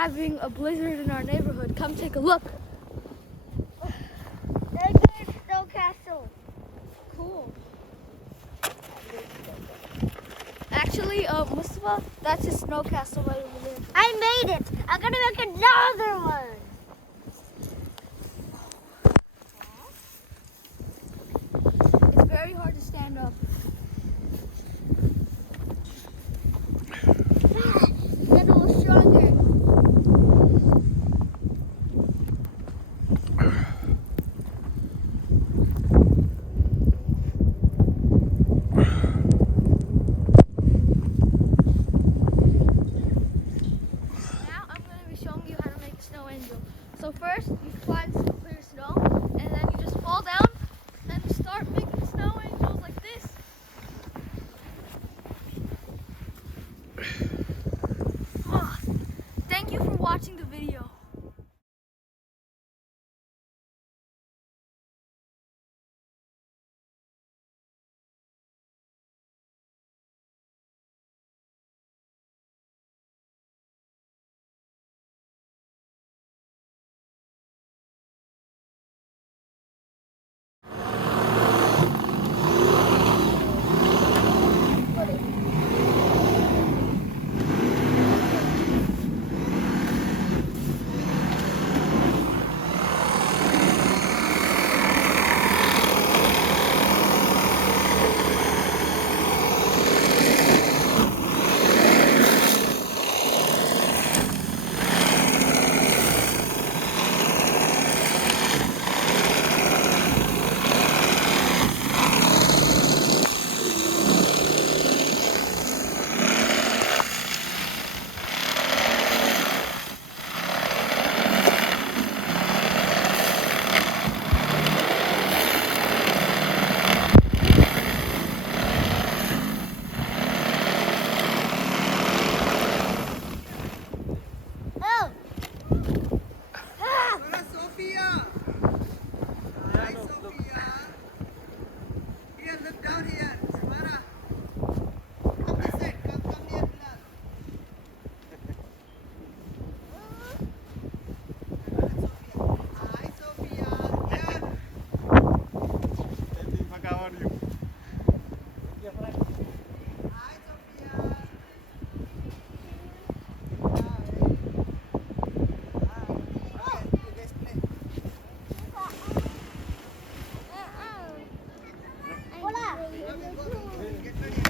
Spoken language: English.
having a blizzard in our neighborhood. Come take a look. There's a snow castle. Cool. Actually, Mustafa, that's his snow castle right over there. I made it. I'm gonna make another one. It's very hard to stand up. Get a little stronger. Now I'm going to be showing you how to make a snow angel. So first, you find some clear snow, and then you just fall down and start making snow angels like this. Thank you for watching the video. Oh. Sophia! Hi, Sophia! Here, look down here. Samara. Come this side. Come here, Bilal. Hi, Sophia. Here. How are you? Hi, Sophia. Hi. Okay, you guys play. Hola. Get ready.